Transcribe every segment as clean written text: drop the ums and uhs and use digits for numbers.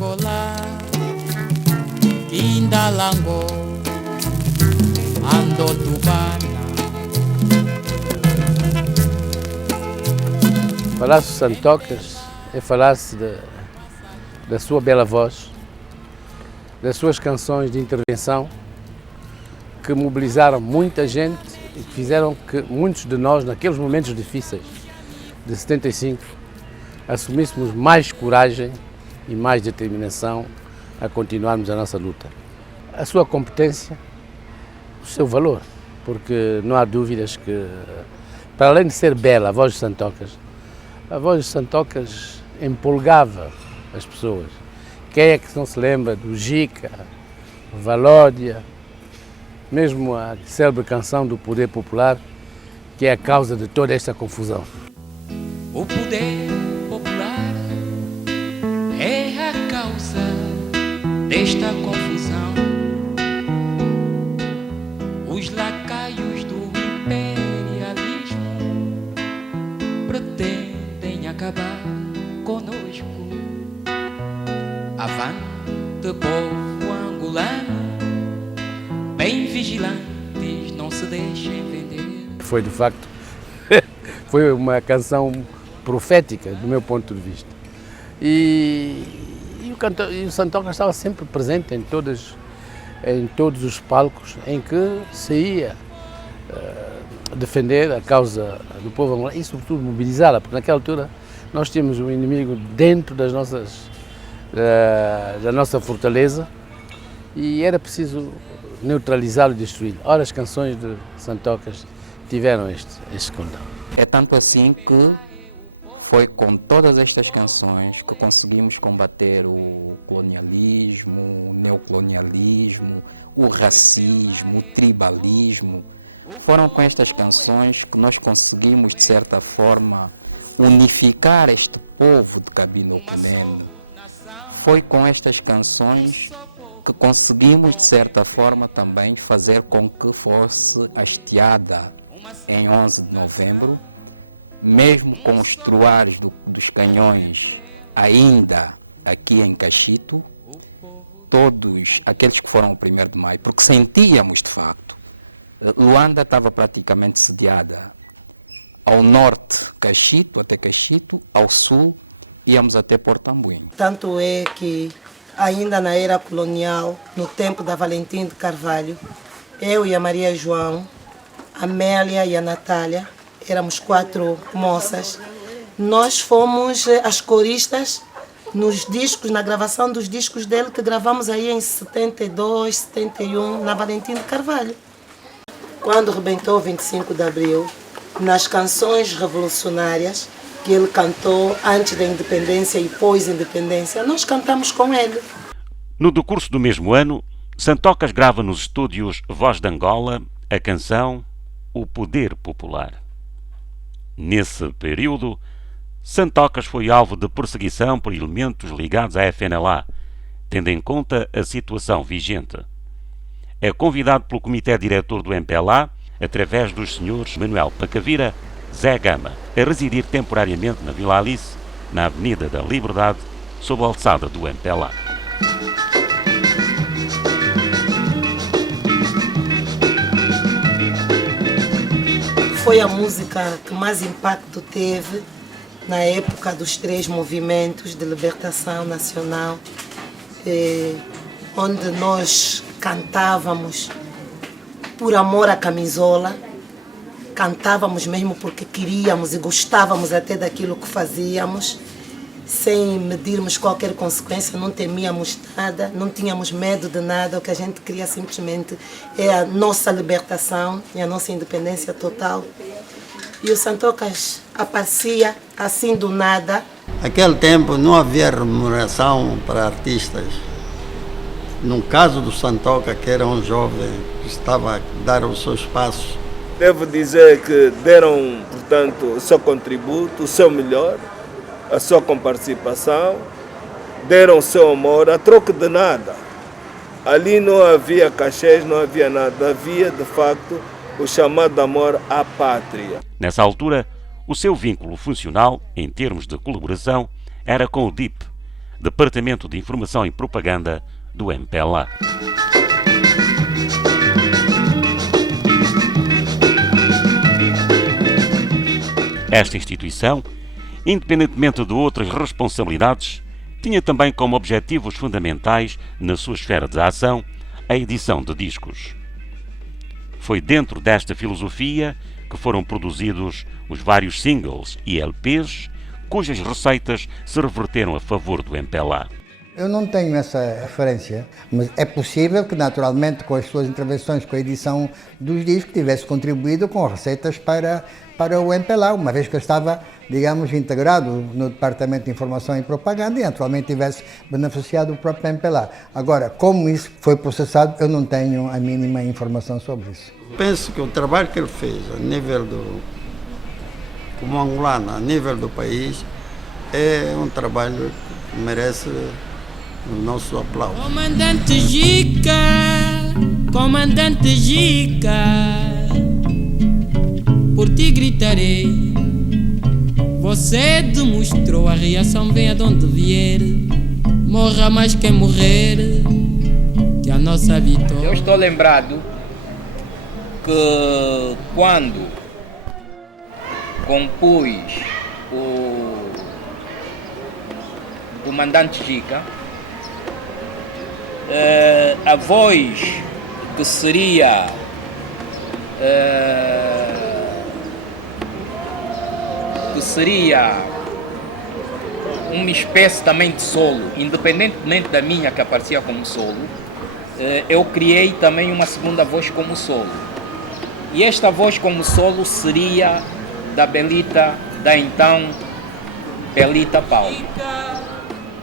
Angola, Indalango, Ando Tubana. Falar-se de Santocas é falar-se da sua bela voz, das suas canções de intervenção, que mobilizaram muita gente e que fizeram que muitos de nós, naqueles momentos difíceis de 75, assumíssemos mais coragem e mais determinação a continuarmos a nossa luta. A sua competência, o seu valor, porque não há dúvidas que, para além de ser bela a voz de Santocas, a voz de Santocas empolgava as pessoas. Quem é que não se lembra do Gica, Valódia, mesmo a célebre canção do Poder Popular, que é a causa de toda esta confusão. O poder popular é a causa desta confusão. Os lacaios do imperialismo pretendem acabar conosco. Avante, povo angolano, bem vigilantes, não se deixem vender. Foi, de facto, foi uma canção profética, do meu ponto de vista. E o Santocas estava sempre presente em todos os palcos em que se ia defender a causa do povo angolano e, sobretudo, mobilizá-la, porque naquela altura nós tínhamos um inimigo dentro da nossa fortaleza e era preciso neutralizá-lo e destruí-lo. Ora, as canções de Santocas tiveram este condão. É tanto assim que foi com todas estas canções que conseguimos combater o colonialismo, o neocolonialismo, o racismo, o tribalismo. Foram com estas canções que nós conseguimos, de certa forma, unificar este povo de Cabinda-Ocumene. Foi com estas canções que conseguimos, de certa forma, também fazer com que fosse hasteada em 11 de novembro, mesmo com os truares dos canhões ainda aqui em Cachito, todos aqueles que foram ao 1º de maio, porque sentíamos de facto, Luanda estava praticamente sediada ao norte, Cachito, até Cachito, ao sul, íamos até Porto Ambuim. Tanto é que ainda na era colonial, no tempo da Valentim de Carvalho, eu e a Maria João, a Amélia e a Natália, éramos 4 moças. Nós fomos as coristas nos discos, na gravação dos discos dele, que gravamos aí em 72, 71, na Valentim de Carvalho. Quando rebentou o 25 de abril, nas canções revolucionárias que ele cantou antes da independência e pós-independência, nós cantamos com ele. No decurso do mesmo ano, Santocas grava nos estúdios Voz de Angola a canção O Poder Popular. Nesse período, Santocas foi alvo de perseguição por elementos ligados à FNLA, tendo em conta a situação vigente. É convidado pelo Comitê Diretor do MPLA, através dos senhores Manuel Pacavira, Zé Gama, a residir temporariamente na Vila Alice, na Avenida da Liberdade, sob a alçada do MPLA. Foi a música que mais impacto teve na época dos 3 movimentos de libertação nacional, onde nós cantávamos por amor à camisola, cantávamos mesmo porque queríamos e gostávamos até daquilo que fazíamos, sem medirmos qualquer consequência, não temíamos nada, não tínhamos medo de nada, o que a gente queria simplesmente é a nossa libertação e a nossa independência total. E o Santocas aparecia assim do nada. Naquele tempo não havia remuneração para artistas. No caso do Santocas, que era um jovem que estava a dar os seus passos, devo dizer que deram, portanto, o seu contributo, o seu melhor, a sua participação, deram o seu amor a troco de nada. Ali não havia cachês, não havia nada, havia de facto o chamado amor à pátria. Nessa altura, o seu vínculo funcional, em termos de colaboração, era com o DIP, Departamento de Informação e Propaganda do MPLA. Esta instituição, independentemente de outras responsabilidades, tinha também como objetivos fundamentais, na sua esfera de ação, a edição de discos. Foi dentro desta filosofia que foram produzidos os vários singles e LPs, cujas receitas se reverteram a favor do MPLA. Eu não tenho essa referência, mas é possível que, naturalmente, com as suas intervenções com a edição dos discos, tivesse contribuído com receitas para o MPLA, uma vez que eu estava, digamos, integrado no Departamento de Informação e Propaganda e, naturalmente, tivesse beneficiado o próprio MPLA. Agora, como isso foi processado, eu não tenho a mínima informação sobre isso. Penso que o trabalho que ele fez, a nível como angolano, a nível do país, é um trabalho que merece o nosso aplauso. Comandante Gica, por ti gritarei. Você demonstrou a reação, venha de onde vier. Morra mais que morrer, que a nossa vitória. Eu estou lembrado que quando compus o comandante Gica, a voz que seria uma espécie também de solo, independentemente da minha que aparecia como solo, eu criei também uma segunda voz como solo. E esta voz como solo seria da Belita, da então Belita Paulo.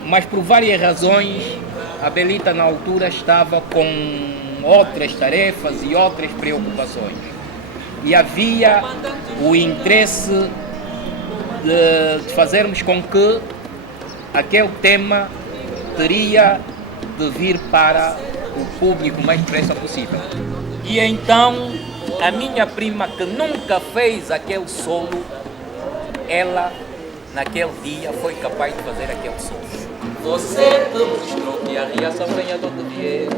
Mas por várias razões, a Belita na altura estava com outras tarefas e outras preocupações. E havia o interesse de fazermos com que aquele tema teria de vir para o público o mais depressa possível. E então, a minha prima, que nunca fez aquele solo, ela, naquele dia, foi capaz de fazer aquele solo. Você demonstrou que a reação venha de onde vier,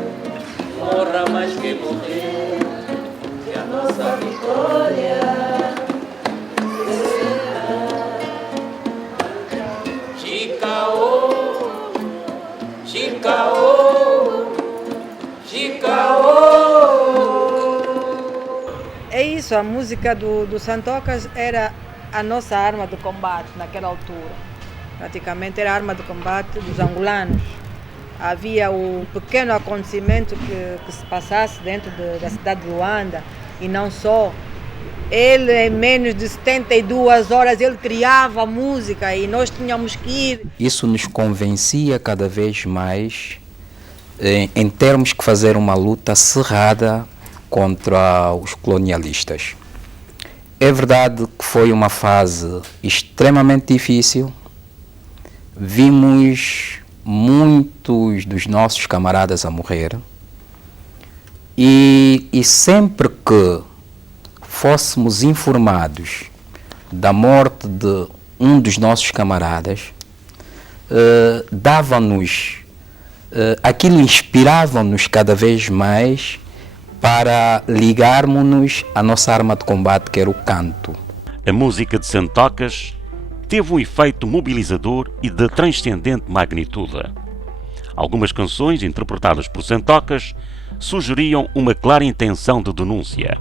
morra mais que morrer, que a nossa vitória Chicao, Chicao, Chicao. É isso, a música do Santocas era a nossa arma de combate naquela altura. Praticamente era a arma de combate dos angolanos. Havia o pequeno acontecimento que se passasse dentro da cidade de Luanda, e não só. Ele, em menos de 72 horas, ele criava música e nós tínhamos que ir. Isso nos convencia cada vez mais em termos que fazer uma luta cerrada contra os colonialistas. É verdade que foi uma fase extremamente difícil. Vimos muitos dos nossos camaradas a morrer e sempre que fôssemos informados da morte de um dos nossos camaradas, aquilo inspirava-nos cada vez mais para ligarmos-nos à nossa arma de combate, que era o canto. A música de Santocas teve um efeito mobilizador e de transcendente magnitude. Algumas canções interpretadas por Santocas sugeriam uma clara intenção de denúncia.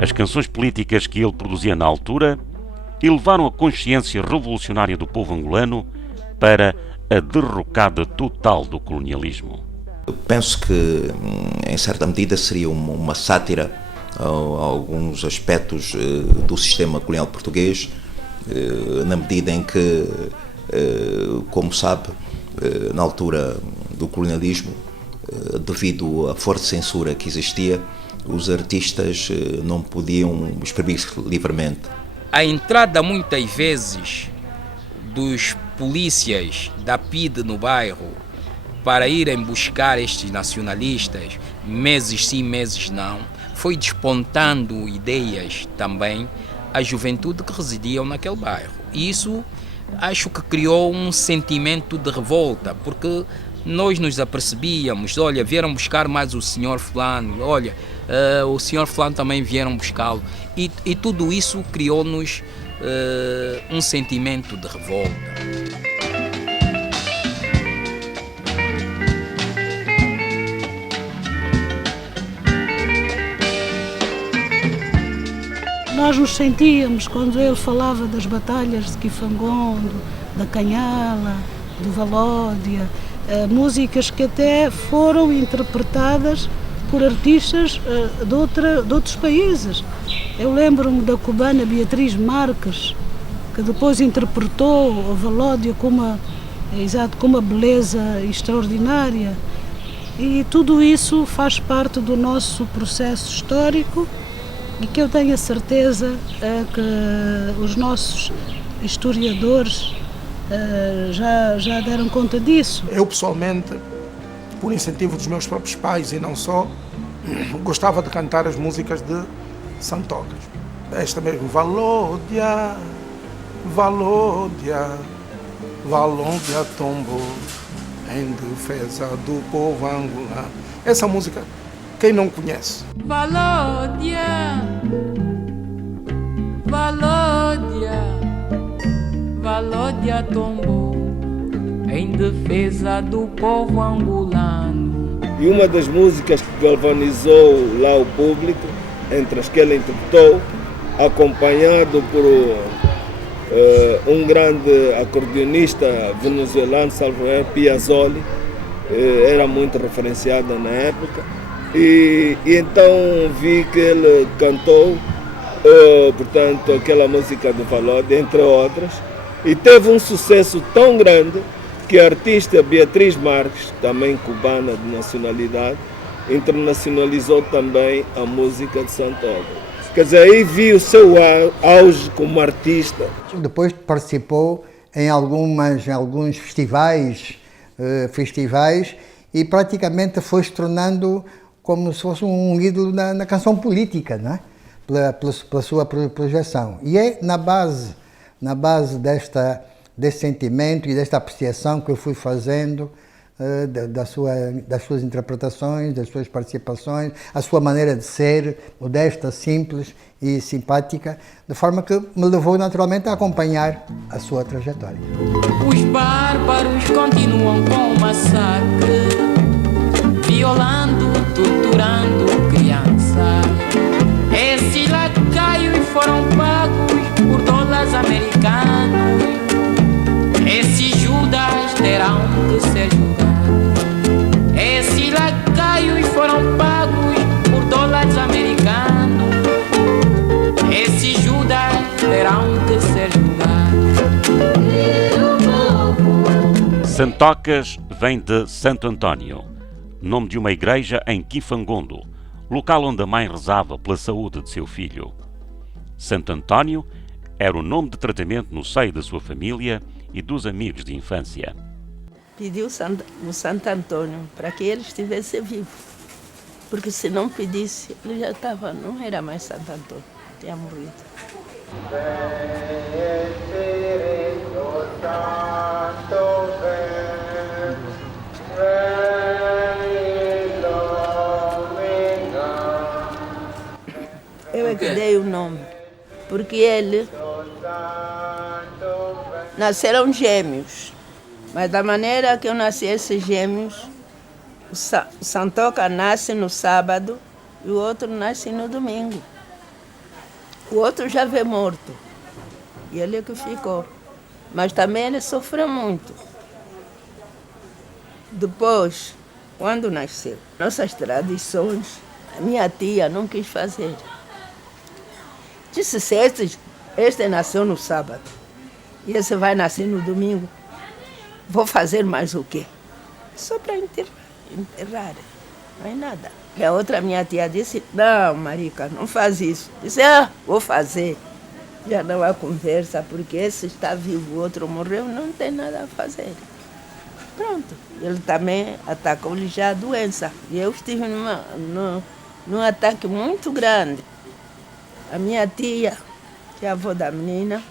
As canções políticas que ele produzia na altura elevaram a consciência revolucionária do povo angolano para a derrocada total do colonialismo. Eu penso que, em certa medida, seria uma sátira a alguns aspectos do sistema colonial português, na medida em que, como sabe, na altura do colonialismo, devido à forte censura que existia, os artistas não podiam exprimir-se livremente. A entrada, muitas vezes, dos polícias da PIDE no bairro para irem buscar estes nacionalistas, meses sim, meses não, foi despontando ideias também a juventude que residiam naquele bairro. E isso acho que criou um sentimento de revolta, porque nós nos apercebíamos, olha, vieram buscar mais o senhor fulano, olha, o senhor fulano também vieram buscá-lo. E tudo isso criou-nos um sentimento de revolta. Nós nos sentíamos quando ele falava das batalhas de Quifangondo, da Canhala, do Valódia, músicas que até foram interpretadas por artistas de outros países. Eu lembro-me da cubana Beatriz Marques, que depois interpretou o Valódia com uma beleza extraordinária. E tudo isso faz parte do nosso processo histórico e que eu tenho a certeza que os nossos historiadores já deram conta disso. Eu, pessoalmente, por incentivo dos meus próprios pais e não só, gostava de cantar as músicas de Santocas. Esta mesmo, Valódia, Valódia, Valódia tombou em defesa do povo angolano. Essa música, quem não conhece? Valódia, Valódia, Valódia tombou em defesa do povo angolano. E uma das músicas que galvanizou lá o público, entre as que ele interpretou, acompanhado por um grande acordeonista venezuelano, salvo erro, Piazzoli, era muito referenciado na época. E então vi que ele cantou, portanto, aquela música do Valódia, entre outras, e teve um sucesso tão grande que a artista Beatriz Marques, também cubana de nacionalidade, internacionalizou também a música de Santocas. Quer dizer, aí vi o seu auge como artista. Depois participou em alguns festivais e praticamente foi se tornando como se fosse um ídolo na canção política, não é? Pela sua projeção. E é na base desse sentimento e desta apreciação que eu fui fazendo das suas interpretações, das suas participações, a sua maneira de ser, modesta, simples e simpática, de forma que me levou naturalmente a acompanhar a sua trajetória. Os bárbaros continuam com o massacre, violando, torturando crianças. Esses lacaios foram pagos por dólares americanos. Esses Judas terão que ser julgados. Esses lacaios foram pagos por dólares americanos. Esses Judas terão que ser julgados. Santocas vem de Santo António, nome de uma igreja em Quifangondo, local onde a mãe rezava pela saúde de seu filho. Santo António era o nome de tratamento no seio da sua família e dos amigos de infância. Pediu o Santo Antônio para que ele estivesse vivo, porque se não pedisse, ele já estava, não era mais Santo Antônio, tinha morrido. Eu é que dei o nome, porque ele nasceram gêmeos, mas da maneira que eu nasci esses gêmeos, o Santoca nasce no sábado e o outro nasce no domingo. O outro já veio morto e ele é que ficou, mas também ele sofreu muito. Depois, quando nasceu, nossas tradições, a minha tia não quis fazer. Disse, se este nasceu no sábado e esse vai nascer no domingo, vou fazer mais o quê? Só para enterrar, não é nada. E a outra minha tia disse, não, Marica, não faz isso. Disse, vou fazer. Já não há conversa, porque esse está vivo, o outro morreu, não tem nada a fazer. Pronto, ele também atacou-lhe já a doença. E eu estive num ataque muito grande. A minha tia, que é a avó da menina,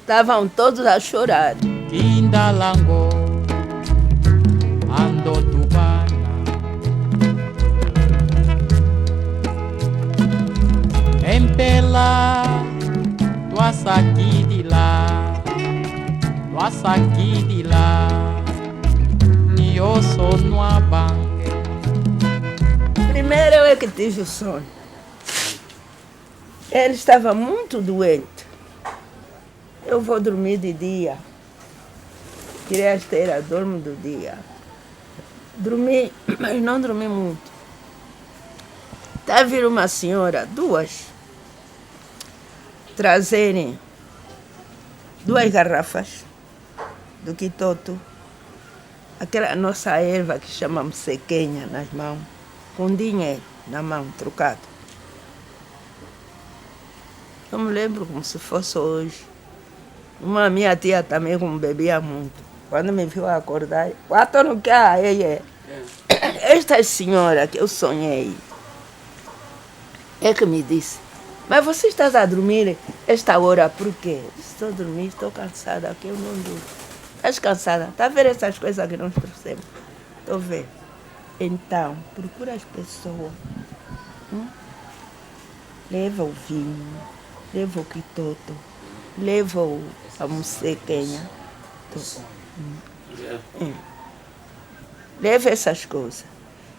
estavam todos a chorar. Tindalango, ando tubana. Empela, tua saqui de lá, tua saqui de lá, ni eu sou no abangue. Primeiro eu é que tive o sonho. Ele estava muito doente. Eu vou dormir de dia. Queria esteira, dormo do dia. Dormi, mas não dormi muito. Tá vir uma senhora, duas, trazerem 2 garrafas do quitoto, aquela nossa erva que chamamos sequenha nas mãos, com dinheiro na mão, trocado. Eu me lembro como se fosse hoje. Uma minha tia também, como bebia muito, quando me viu acordar, no que esta senhora que eu sonhei, é que me disse, mas você está a dormir esta hora por quê? Estou a dormir, estou cansada, aqui eu não durmo. Estás cansada? Está a ver essas coisas que nós trouxemos? Estou a ver. Então, procura as pessoas. Leva o vinho, leva o quitoto, leva a musequenha. Leva essas coisas.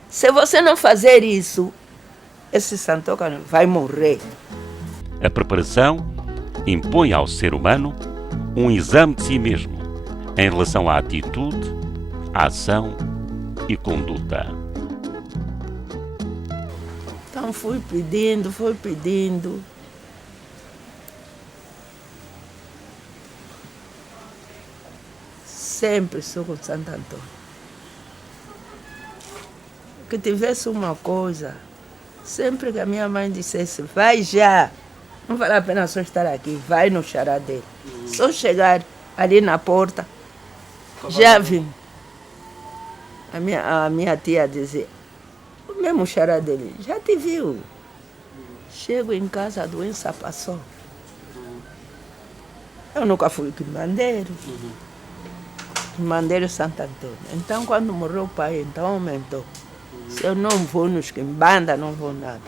Se você não fazer isso, esse Santoca vai morrer. A preparação impõe ao ser humano um exame de si mesmo em relação à atitude, à ação e conduta. Então fui pedindo. Sempre sou com Santo Antônio. Que tivesse uma coisa, sempre que a minha mãe dissesse, vai já, não vale a pena só estar aqui, vai no xará dele. Só chegar ali na porta, já vim. A minha tia dizia, o mesmo xará dele, já te viu. Chego em casa, a doença passou. Eu nunca fui quimbandeiro. Quimbandeiro Santo Antônio. Então, quando morreu o pai, então aumentou. Se eu não vou nos quimbanda, não vou nada.